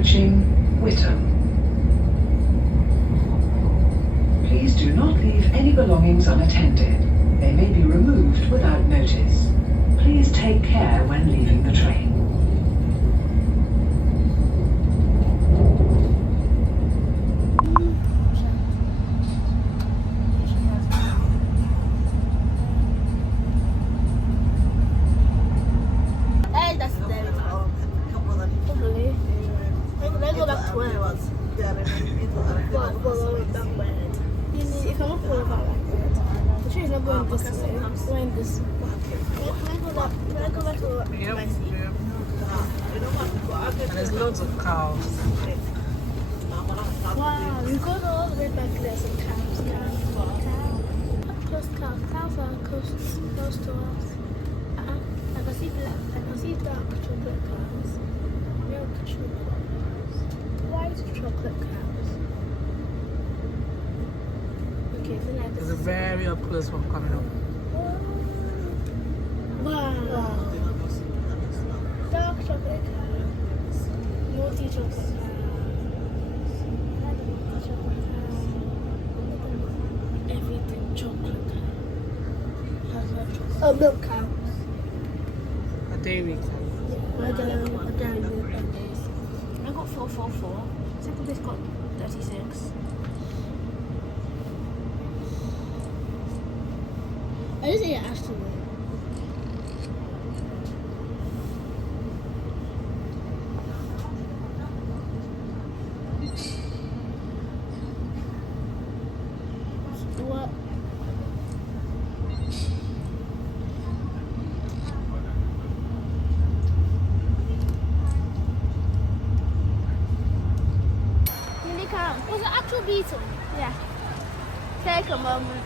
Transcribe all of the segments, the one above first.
approaching Whittam. Please do not leave any belongings unattended. They may be removed without notice. Please take care when leaving the train. And there's loads of cows. Wow, we go all the way back there. Some cows. Cows are close to us. I can see dark chocolate cows. Milk chocolate cows. White chocolate cows. Okay, then I There's a very up close one coming up. Wow. Dark chocolate cows. Multi chocolate cows. Everything chocolate cows. Oh, milk cows. A dairy cow. I dairy milk days. I got 444. Second place got 36. I just ate an astronaut. What? Unicorn. Was it actual beetle? Yeah. Take a moment.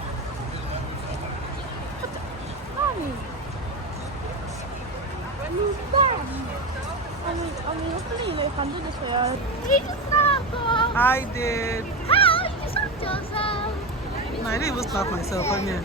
I did. How? You just helped yourself. No, I didn't even stop myself. I mean,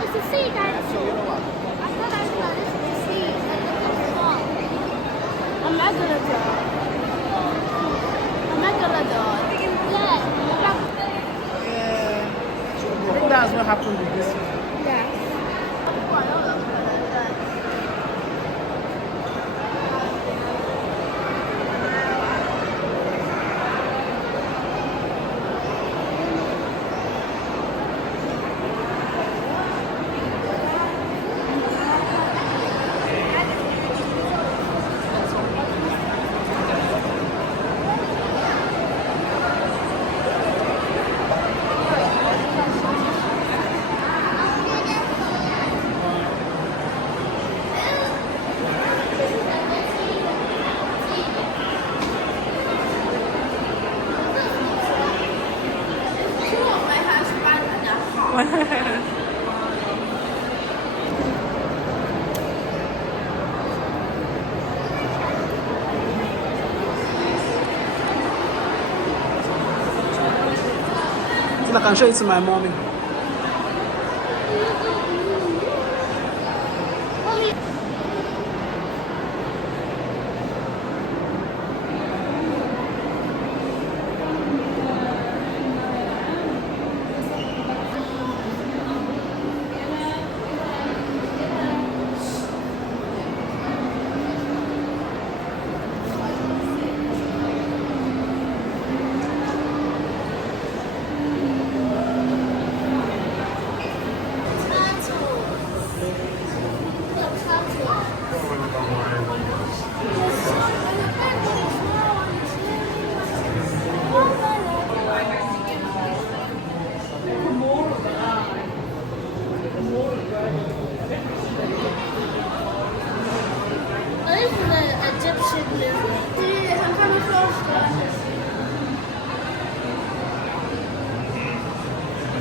It's a sea dinosaur. I thought I saw this in the sea. A megalodon. yeah. I think that's what happened with this one. So I can show it to my mommy.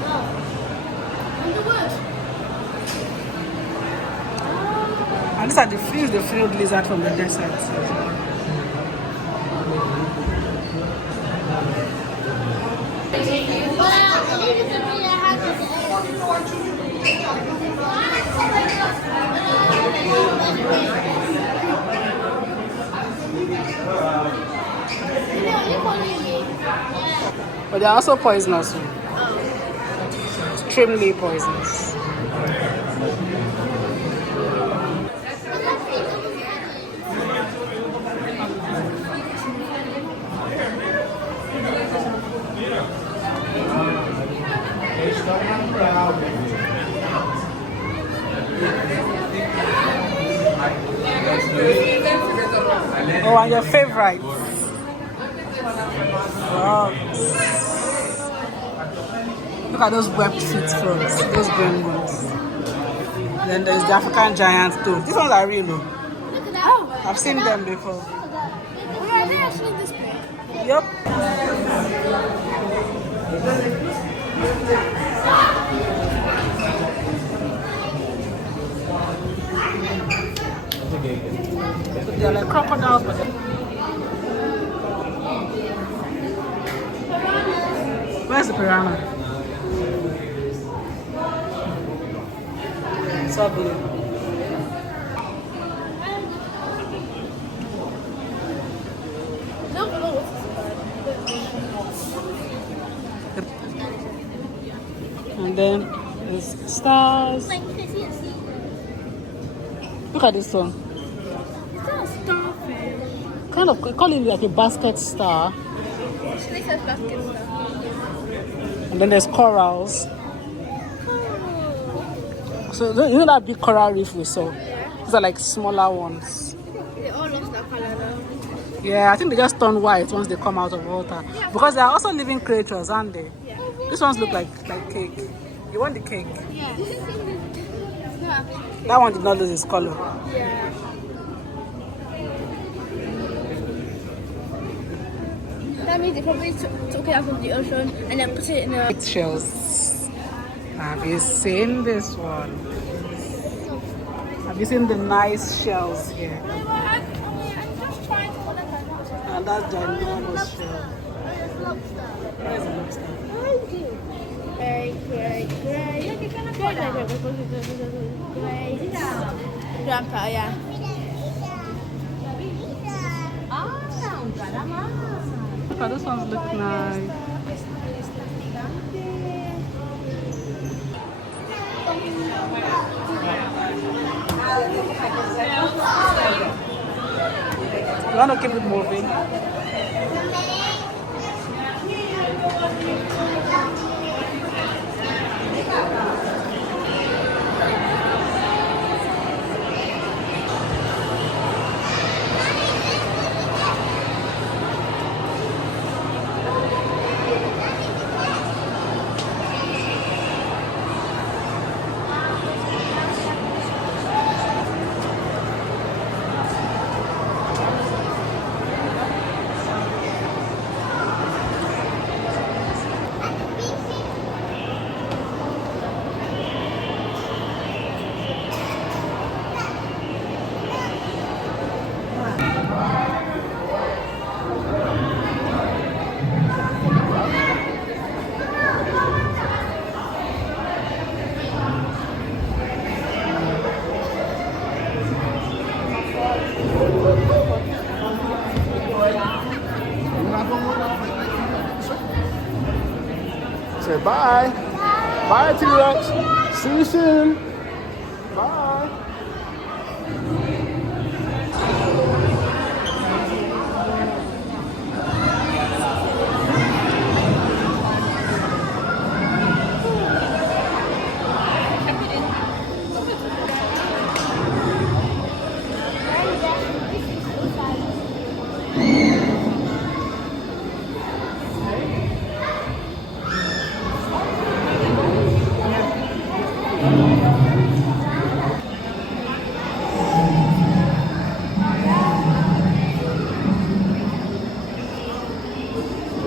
Oh. And these are the frilled lizard from the desert. But they're also poisonous. Extremely poisonous. Oh, and your favorite? Wow. Look at those webbed feet frogs, those green ones. Then there's the African giant too. These ones are real though. Look at that. I've seen them before. Look at that. Where are they actually this big? Yep. They're like crocodiles, but where's the piranha? It's ugly. And then there's stars. Look at this one. Is that a starfish? Kind of, call it like a basket star. Actually says basket stuff. And then there's corals. So you know that big coral reef we saw? These are like smaller ones. They all lost their color though. Yeah, I think they just turn white once they come out of water. Because they are also living creatures, aren't they? Yeah. These ones look like cake. You want the cake? Yeah. It's not actually. That one did not lose its color. Yeah. That means they probably took it out of the ocean and then put it in a... Shells. Have you seen this one? Have you seen the nice shells here? I'm just trying to look at that. And that's ginormous shell. There's lobster. Where's the lobster? Thank you. Great. Grandpa, yeah. Look at this ones look nice. You want to keep it moving? Say bye. Bye, T-Rex. See you soon. Bye.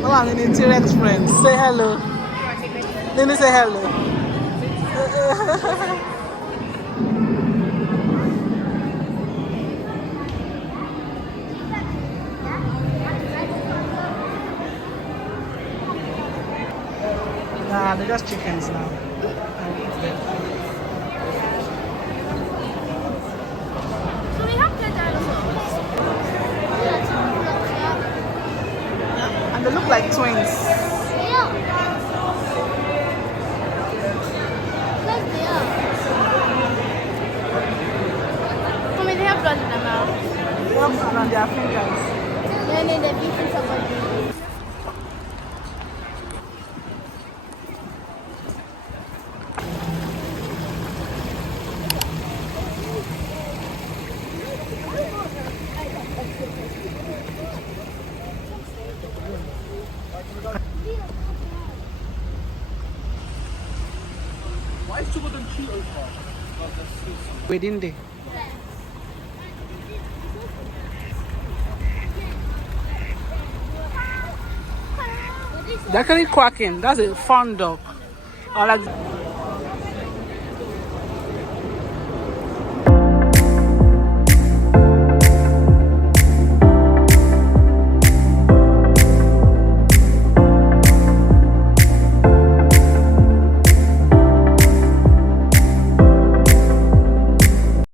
Oh, I'm in T-Rex friends. Say hello. Let me say hello. they're just chickens now. I'll eat them. So we have dead dinosaurs. And they look like twins. Yeah. Yes, they are. I mean, they have blood in their mouth. They have blood on their fingers. And then they're beating somebody. Why is two of them cute over? Within there. They're actually quacking. That's a fawn dog. Or like